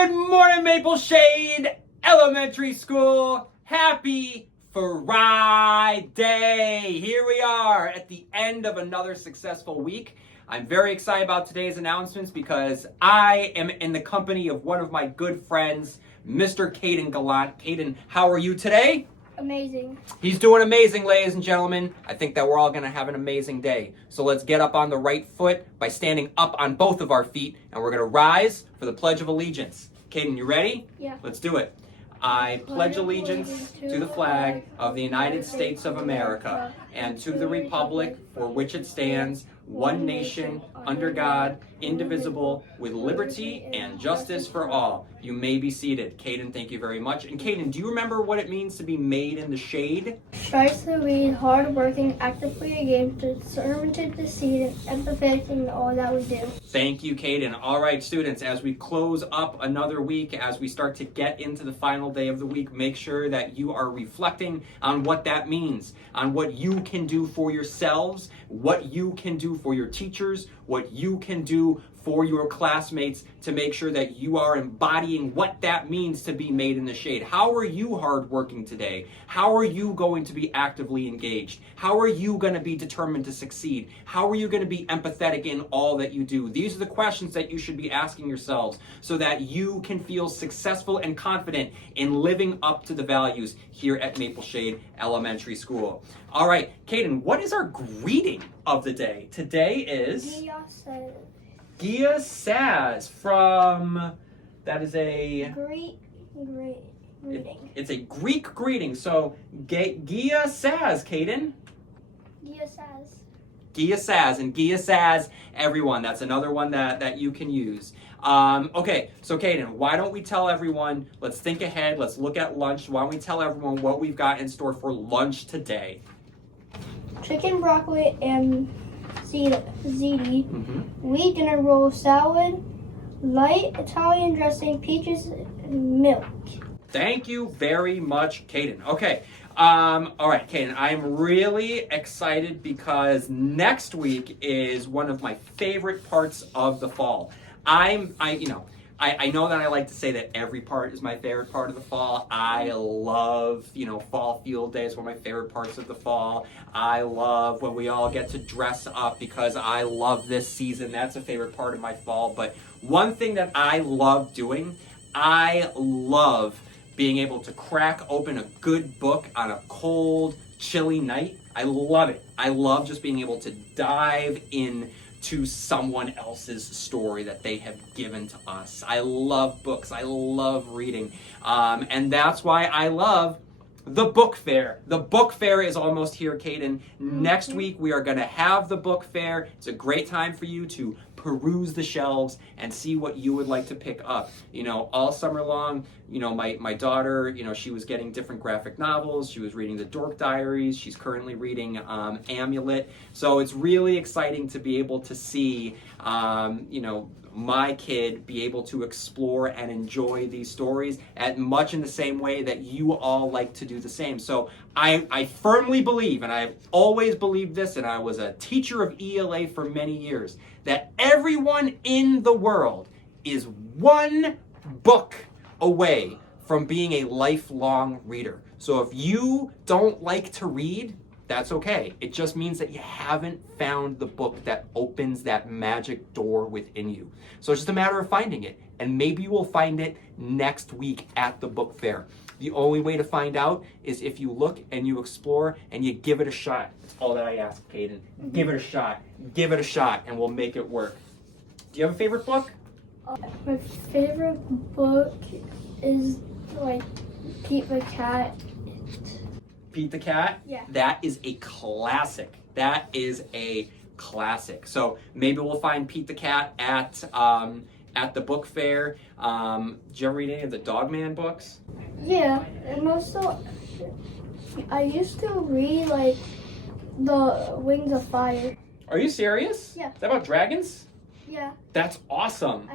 Good morning, Maple Shade Elementary School. Happy Friday. Here we are at the end of another successful week. I'm very excited about today's announcements because I am in the company of one of my good friends, Mr. Caden Gallant. Caden, how are you today? Amazing. He's doing amazing, ladies and gentlemen. I think that we're all going to have an amazing day. So let's get up on the right foot by standing up on both of our feet, and we're going to rise for the Pledge of Allegiance. Caden, you ready? Yeah. Let's do it. I pledge allegiance to the flag of the United States of America and to the republic for which it stands, one nation, under God, indivisible, with liberty and justice for all. You may be seated. Caden, thank you very much. And Caden, do you remember what it means to be made in the shade? Strives to be hardworking, actively engaged, determined to succeed, and empathetic in all that we do. Thank you, Caden. All right, students, as we close up another week, as we start to get into the final day of the week, make sure that you are reflecting on what that means, on what you can do for yourselves, what you can do for your teachers, what you can do for your classmates to make sure that you are embodying what that means to be made in the shade. How are you hardworking today? How are you going to be actively engaged? How are you going to be determined to succeed? How are you going to be empathetic in all that you do? These are the questions that you should be asking yourselves so that you can feel successful and confident in living up to the values here at Maple Shade Elementary School. All right, Caden, what is our greeting of the day? Today is Gia Saz from, that is a... Great greeting. It's a Greek greeting, so Gia Saz, Caden. Gia says. Gia Saz, and Gia Saz, everyone, that's another one that you can use. Okay, so Caden, why don't we tell everyone, let's think ahead, let's look at lunch. Why don't we tell everyone what we've got in store for lunch today? Chicken, broccoli, and ziti, wheat dinner roll, salad, light Italian dressing, peaches, and milk. Thank you very much, Caden. Okay, all right, Caden, I'm really excited because next week is one of my favorite parts of the fall. I know that I like to say that every part is my favorite part of the fall. I love, fall field day is one of my favorite parts of the fall. I love when we all get to dress up because I love this season. That's a favorite part of my fall. But one thing that I love doing, I love being able to crack open a good book on a cold, chilly night. I love it. I love just being able to dive in to someone else's story that they have given to us. I love books. I love reading. And that's why I love the book fair. The book fair is almost here, Caden. Next week, we are going to have the book fair. It's a great time for you to peruse the shelves and see what you would like to pick up. All summer long, my daughter, she was getting different graphic novels. She was reading the Dork Diaries. She's currently reading Amulet. So it's really exciting to be able to see, my kid be able to explore and enjoy these stories much in the same way that you all like to do the same. So I firmly believe, and I've always believed this, and I was a teacher of ELA for many years, that everyone in the world is one book away from being a lifelong reader. So if you don't like to read, that's okay. It just means that you haven't found the book that opens that magic door within you. So it's just a matter of finding it. And maybe you will find it next week at the book fair. The only way to find out is if you look and you explore and you give it a shot. That's all that I ask, Caden. Give it a shot. Give it a shot and we'll make it work. Do you have a favorite book? My favorite book is Pete the Cat. Pete the Cat? Yeah. That is a classic. That is a classic. So maybe we'll find Pete the Cat at the book fair. Did you ever read any of the Dogman books? Yeah, and also I used to read the Wings of Fire. Are you serious? Yeah. Is that about dragons? Yeah, That's awesome.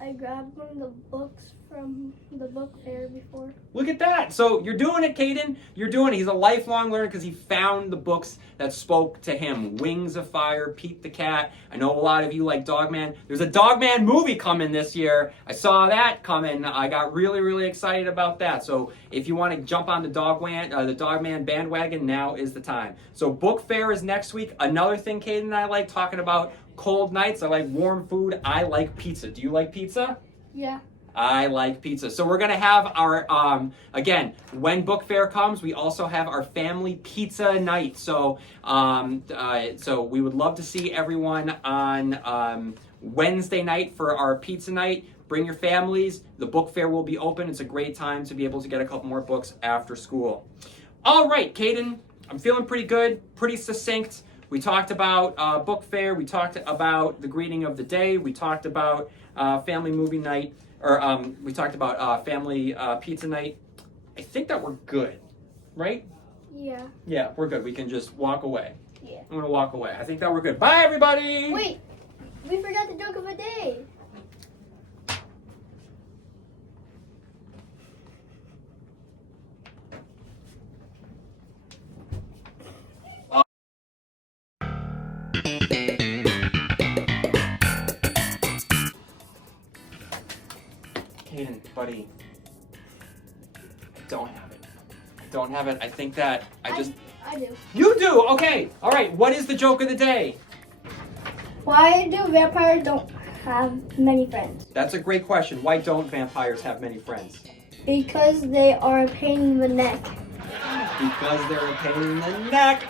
I grabbed one of the books from the book fair before. Look at that. So you're doing it, Caden. You're doing it. He's a lifelong learner because he found the books that spoke to him. Wings of Fire, Pete the Cat. I know a lot of you like Dogman. There's a Dogman movie coming this year. I saw that coming. I got really, really excited about that. So if you want to jump on the Dogman bandwagon, now is the time. So book fair is next week. Another thing Caden and I like talking about, cold nights. I like warm food. I like pizza. Do you like pizza? Yeah. I like pizza. So we're going to have our, again, when book fair comes, we also have our family pizza night. So, so we would love to see everyone on Wednesday night for our pizza night. Bring your families. The book fair will be open. It's a great time to be able to get a couple more books after school. All right, Caden, I'm feeling pretty good, pretty succinct. We talked about book fair. We talked about the greeting of the day. We talked about family movie night. Or we talked about family pizza night. I think that we're good, right? Yeah. Yeah, we're good. We can just walk away. Yeah. I'm going to walk away. I think that we're good. Bye, everybody! Wait, we forgot the joke of the day. Caden, buddy, I don't have it. I don't have it. I think that I do. You do? Okay. All right. What is the joke of the day? Why do vampires don't have many friends? That's a great question. Why don't vampires have many friends? Because they are a pain in the neck. Because they're a pain in the neck.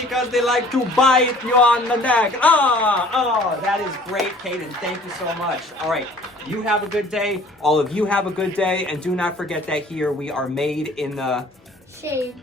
Because they like to bite you on the neck. That is great, Caden. Thank you so much. All right. You have a good day. All of you have a good day. And do not forget that here we are made in the Shade.